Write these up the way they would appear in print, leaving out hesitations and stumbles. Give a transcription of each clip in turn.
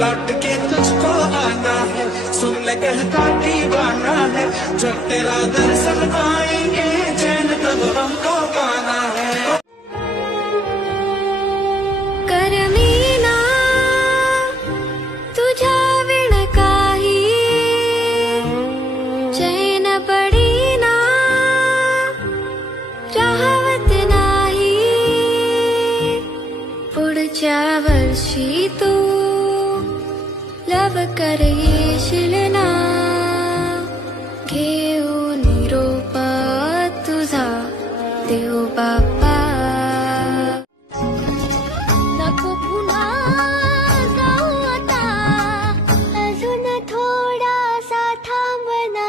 लौट के तुझको आना है, सुन ले कहता दीवाना है, जब तेरा दर्शन पाएंगे चैन तब हमको पाना है। करमीना तुझा विण काही चैन पडी ना राहवत नाही, पुढच्या वर्षी तू लव कर येशील ना, घेऊन निरोप तुझा देव बाप्पा। नको पुन्हा जाऊ आता, अजून थोडासा थांबना।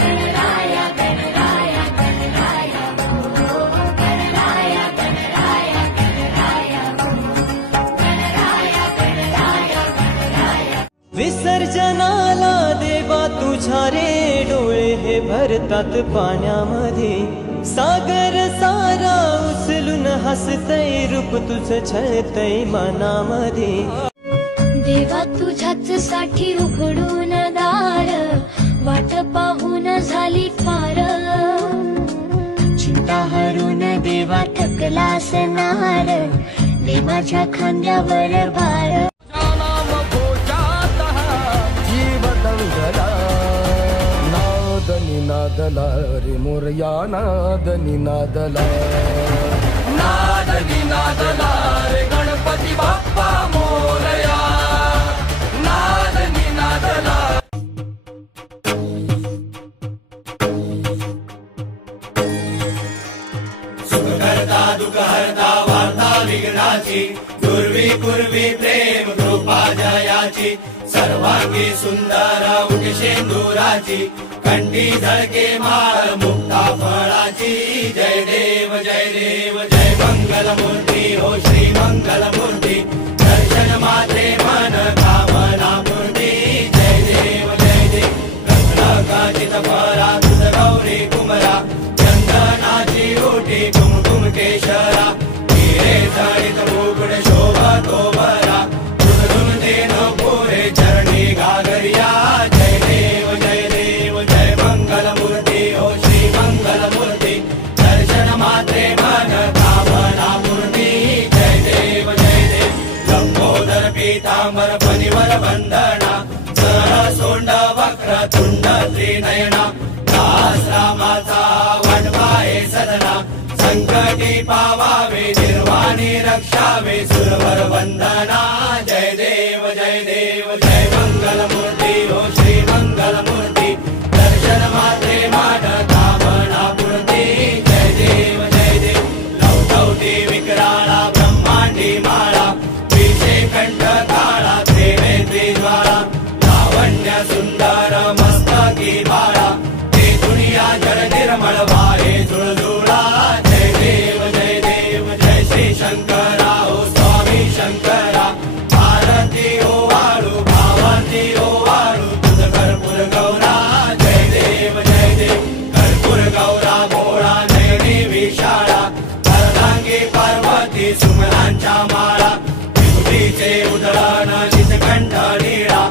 गणराया गणराया गणराया गणराया गणराया गणराया गणराया गणराया गणराया। विसर्जनाला देवा तुझ्या रे डोळे हे भरतात पाण्यामध्ये, सागर सारा उचलून हसतय रूप तुझं छळतय मनामध्ये। देवा तुझ्याच साठी उघडून दार, वाट पाहून झाली पार। चिंता हरून देवा थकलास नार, दे माझ्या खांद्यावर भार। नादला रे मोरया नादनी नादला, नादनी नादला रे गणपती बाप्पा मोरया, नादनी नादला। सुख करता दुःख हरता वार्ता विघ्नाची, दुर्वी पूर्वी प्रेम कृपा जयाची, सर्वांगी सुंदर उठ शेंदुराची, कंठी झळके माळ मुक्ता फळाची। जय देव जय देव जय मंगल मूर्ती हो श्री मंगल मूर्ती, दर्शन मात्रे मन कामना मूर्ती। जय देव रत्नकाचित फरा तुझ गौरी कुमरा, चंदनाची ओटी कुमकुम केशरा, हिरे जडित मुकुट शोभतो बरा, तुझ देन पुरे चरणी घागरिया। जय देव जय मंगल मूर्ती हो श्री मंगल मूर्ती, दर्शन मात्रे मन कामना मूर्ती। जय देव लंबोदर पीतांबर फणीवर बंधना, सर सोंड वक्र तुंड त्रिनयना, दास रामाचा वनवाये सदना, संकटी पावावे निर्वाणी रक्षावे सुरवर वंदना। जय देव जय मंगल मूर्ती हो श्री मंगल मूर्ती, दर्शन मात्रे मान कामना पूर्ती। जय देव लवटवटी विकराळा ब्रह्मांडी माळा, विषे कंठ काळा प्रेमे त्रिज्वाळा, लावण्य सुंदर मस्तकी बाळा, ते दुनिया जल निर्मळ वाहे झुळझुळा। जय देव जय श्री शंकरा हो स्वामी शंकरा, आरती हो वाळू भावाती हो वाळू तुझ कर्पूर गौरा। जय देव कर्पूर गौरा भोळा नयनी विशाळा, अर्धांगी पार्वती सुमनांच्या माळा, विभूतीचे उधळण निजकंठ नीळा,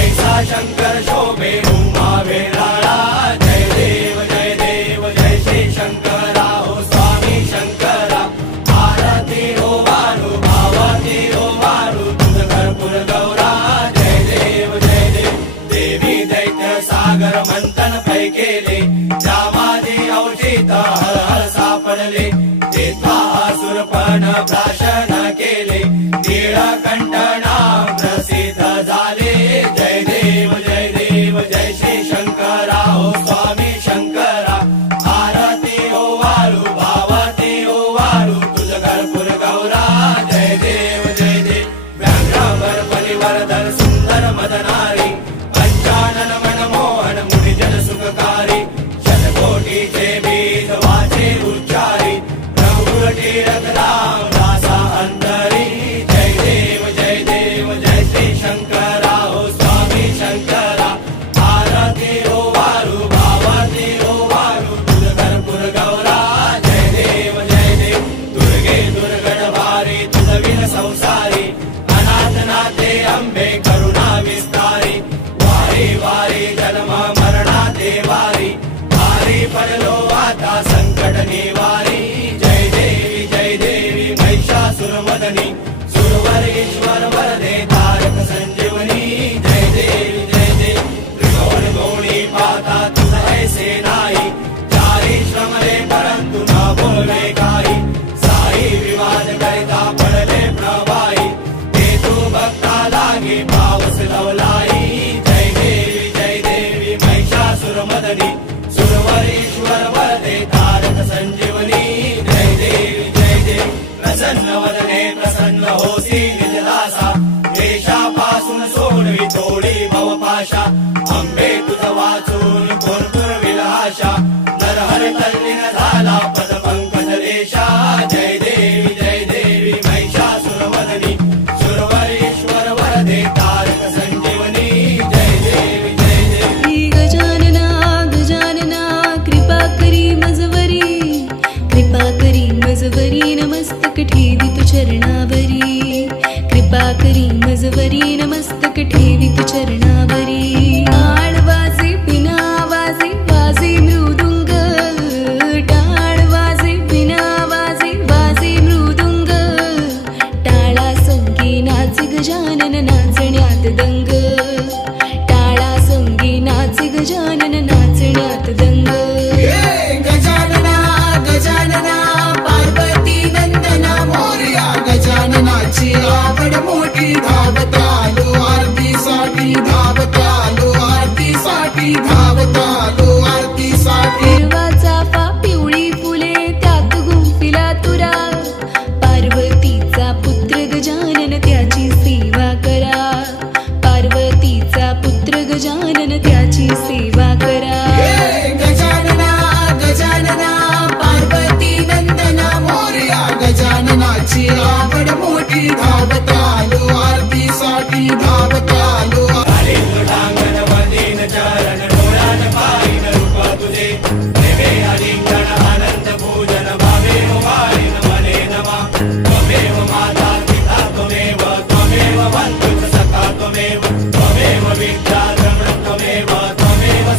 ऐसा शंकर शोभे उमा वेळाळा। जय देव जय श्री शंकरा हो स्वामी शंकरा, आरती हो वाळू भावाती हो वाळू तुझ कर्पूर गौरा। जय देव देवी दैत्य सागर मंथन पै केले, जामादी औषित हर हर सापडले, तेथा सुरपण प्राशन केले, नीळकंठ नाम प्रसिद्ध झाले। जय देव जय श्री शंकरा हो स्वामी शंकरा, आरती हो वाळू भावाती हो वाळू तुझ कर्पूर गौरा। जय देव व्याघ्रावर बलिवर्धन सुंदर मदनारी, पंचानन मनमोहन मुनिजन सुखकारी, शतकोटीचे बीज वाचे उच्चारी, रघुवटी रत्नाम दासा अंतरी। जय देव जय श्री शंकरा हो स्वामी शंकरा, आरती हो वाळू भावाती हो वाळू तुझ कर्पूर गौरा। जय देव दुर्गे दुर्गण भारी तुझ विन संसारी, अनाथ नाथे अंबे प्रसन्न वदने प्रसन्न होसी निजदासा देशापासून सोडवी तोडी भवपाशा अंबे तुझ वाचून भरपूर विलाशा नरहर तल्लीन झाला पदपंकज रेषा जय देवी महिषासुरवदनी सुरवरीश्वर वरदे तारक संजीवनी जय देवी गजानना गजानना कृपा करी मजवरी नमस्तक ठेवी तु चरणावरी कृपा करी मजवरी नमस्तक ठेवी तु चरणावरी टाळ वाजे बिना वाजे वाजे मृदुंग टाळ वाजे बिना वाजे वाजे मृदुंग टाळा संगी नाच गजानन नाचण्यात दंग टाळा संगी नाच गजानन नाचण्यात दंग गजानना गजानना पार्वती नंदना मोरया गजाननाची आवड मोठी धावत आलो आरतीसाठी धावत आलो आरतीसाठी धावत आलो आरतीसाठी हिरवा चाफा पिवळी फुले त्यात गुंफिला तुरा पार्वतीचा पुत्र गजानन त्याची सेवा करा पार्वतीचा पुत्र गजानन त्याची सेवा करा गजानना गजानना पार्वती नंदना मोरया गजाननाची आवड मोठी धावत आलो आरतीसाठी धावत आलो डांगण वदीन चरण डोळ्यान पाहिन रूप तुझे देवे आलिंगन आनंद पूजन भावे वाळीन मने नमा त्वमेव माता पिता त्वमेव बंधुः सखा त्वमेव विद्या त्वमेव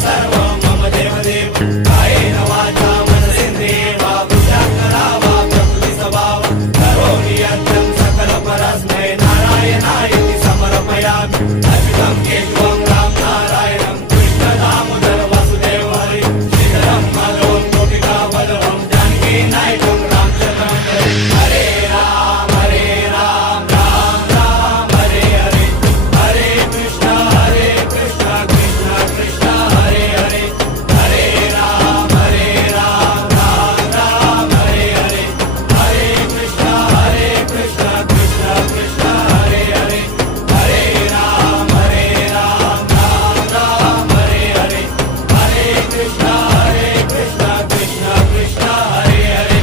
सर्वं मम देवदेव कायेन वाचा मनसेन्द्रियेर्वा बुद्ध्यात्मना वा प्रकृतिस्वभाव करोमि यत्नं सकलपरस्मै नारायणायति समर्पयामि अच्युतं केशवं राम नारायणं कृष्ण दामोदर वासुदेव हरि श्रीधरं माधवं गोपिका वल्लभं जानकी नायकं रामचन्द्रं हरे राम राम राम हरे हरे हरे कृष्ण कृष्ण कृष्ण हरे हरे हरे राम राम राम हरे हरे हरे कृष्ण कृष्ण कृष्ण हरे हरे हरे राम राम राम हरे हरे हरे कृष्ण कृष्ण कृष्ण हरे हरे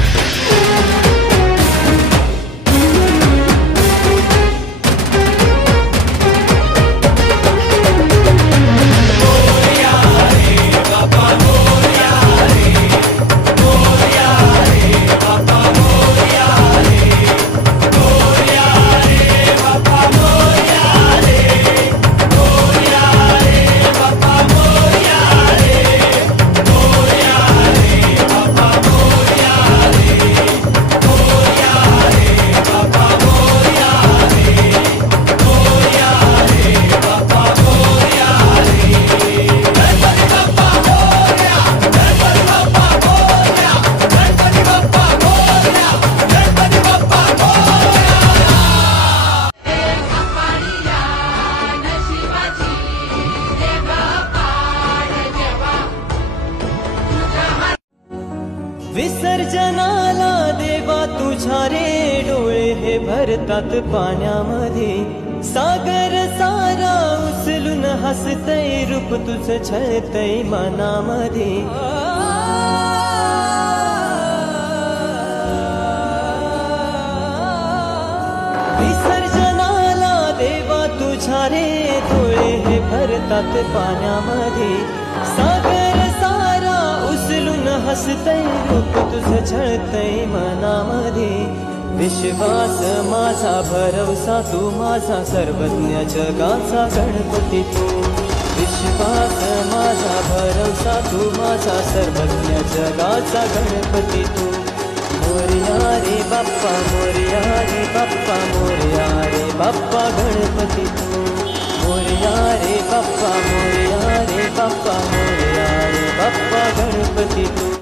विसर्जनाला देवा तुझ्या रे डोळे हे भरतात पाण्यामध्ये सागर सारा उचलून हसतय रूप तुझं छळतय मनामध्ये विसर्जनाला देवा तुझ्या रे डोळे हे भरतात पाण्यामध्ये सागर सारा उचलून हसतय रूप तुझं छळतय मनामध्ये विश्वास माझा भरवसा तू माझा सर्वज्ञ जगाचा गणपती तू विश्वास माझा भरवसा तू माझा सर्वज्ञ जगाचा गणपती तू मोरया रे बाप्पा मोरया रे बाप्पा मोरया रे बाप्पा गणपती तू मोरया रे बाप्पा मोरया रे बाप्पा मोरया रे बाप्पा गणपती तू